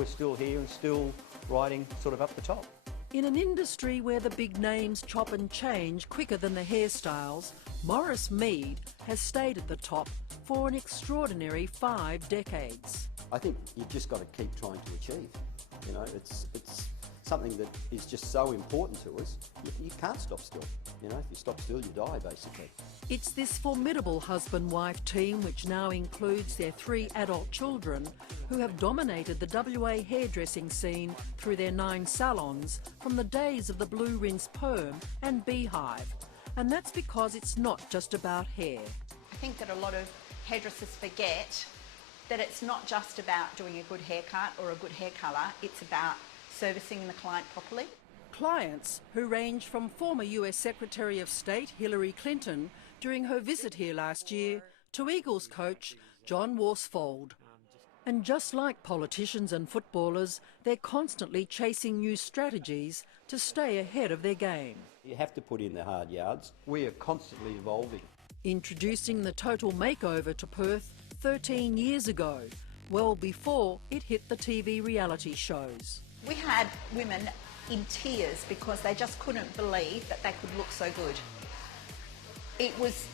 we're still here and still riding sort of up the top. In an industry where the big names chop and change quicker than the hairstyles, Maurice Meade has stayed at the top for an extraordinary 5 decades. I think you've just got to keep trying to achieve. You know, it's something that is just so important to us. You can't stop still. You know, if you stop still, you die, basically. It's this formidable husband-wife team, which now includes their 3 adult children, who have dominated the WA hairdressing scene through their 9 salons from the days of the Blue Rinse Perm and Beehive. And that's because it's not just about hair. I think that a lot of hairdressers forget that it's not just about doing a good haircut or a good hair colour, it's about servicing the client properly. Clients who range from former US Secretary of State Hillary Clinton during her visit here last year to Eagles coach John Worsfold. And just like politicians and footballers, they're constantly chasing new strategies to stay ahead of their game. You have to put in the hard yards. We are constantly evolving. Introducing the total makeover to Perth 13 years ago, well before it hit the TV reality shows. We had women in tears because they just couldn't believe that they could look so good. It was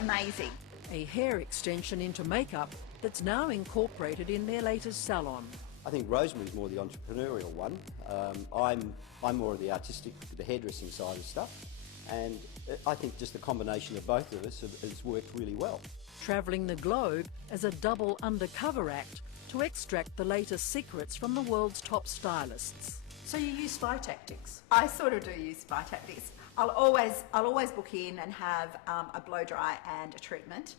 amazing. A hair extension into makeup that's now incorporated in their latest salon. I think Rosemary's more the entrepreneurial one. I'm more of the artistic, the hairdressing side of stuff. And I think just the combination of both of us has worked really well. Travelling the globe as a double undercover act to extract the latest secrets from the world's top stylists. So you use spy tactics? I sort of do use spy tactics. I'll always book in and have a blow dry and a treatment.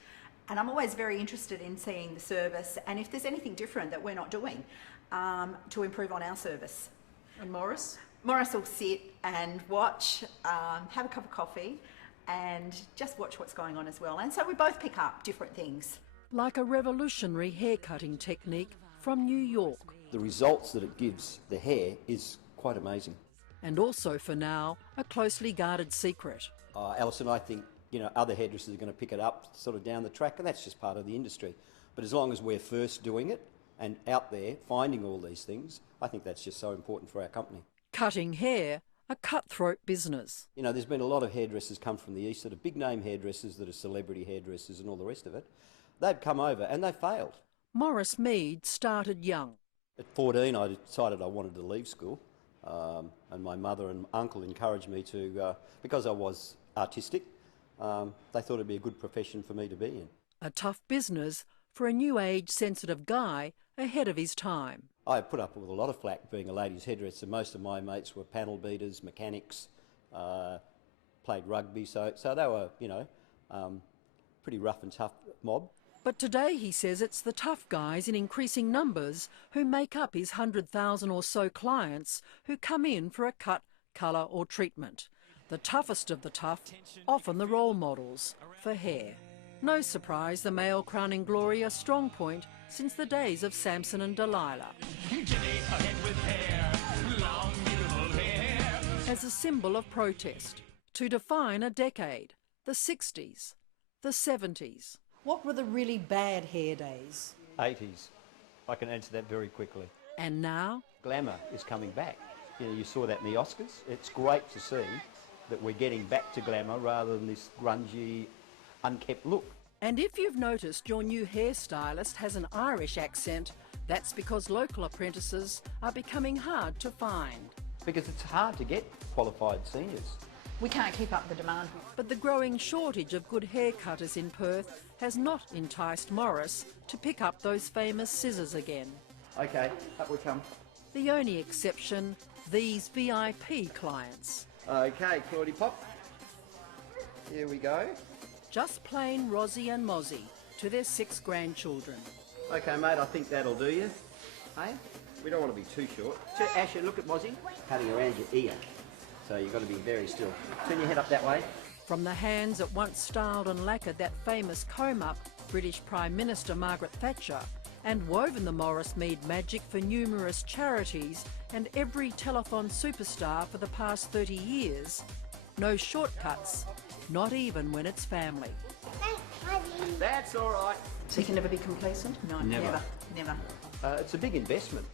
And I'm always very interested in seeing the service and if there's anything different that we're not doing to improve on our service. And Maurice? Maurice will sit and watch, have a cup of coffee and just watch what's going on as well. And so we both pick up different things. Like a revolutionary haircutting technique from New York. The results that it gives the hair is quite amazing. And also, for now, a closely guarded secret. Alison, I think, you know, other hairdressers are going to pick it up sort of down the track, and that's just part of the industry. But as long as we're first doing it and out there finding all these things, I think that's just so important for our company. Cutting hair, a cutthroat business. You know, there's been a lot of hairdressers come from the east that are big name hairdressers, that are celebrity hairdressers and all the rest of it. They've come over and they failed. Maurice Meade started young. At 14 I decided I wanted to leave school, and my mother and uncle encouraged me to, because I was artistic, they thought it'd be a good profession for me to be in. A tough business for a new age sensitive guy ahead of his time. I put up with a lot of flack being a ladies hairdresser. Most of my mates were panel beaters, mechanics, played rugby, so they were, you know, pretty rough and tough mob. But today he says it's the tough guys in increasing numbers who make up his 100,000 or so clients who come in for a cut, colour or treatment. The toughest of the tough, often the role models for hair. No surprise the male crowning glory a strong point since the days of Samson and Delilah. As a symbol of protest, to define a decade, the 60s, the 70s. What were the really bad hair days? 80s. I can answer that very quickly. And now? Glamour is coming back. You know, you saw that in the Oscars. It's great to see that we're getting back to glamour rather than this grungy, unkept look. And if you've noticed your new hairstylist has an Irish accent, that's because local apprentices are becoming hard to find. Because it's hard to get qualified seniors. We can't keep up the demand. But the growing shortage of good haircutters in Perth has not enticed Maurice to pick up those famous scissors again. Okay, up we come. The only exception, these VIP clients. Okay, Claudie Pop. Here we go. Just plain Rosie and Mozzie to their 6 grandchildren. Okay, mate, I think that'll do you. Hey? We don't want to be too short. So, Asher, look at Mozzie. Cutting around your ear. So you've got to be very still. Turn your head up that way. From the hands that once styled and lacquered that famous comb-up British Prime Minister Margaret Thatcher and woven the Maurice Meade magic for numerous charities and every telethon superstar for the past 30 years, no shortcuts, not even when it's family. That's all right. So you can never be complacent? No, Never. never. It's a big investment.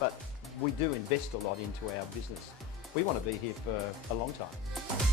but we do invest a lot into our business. We want to be here for a long time.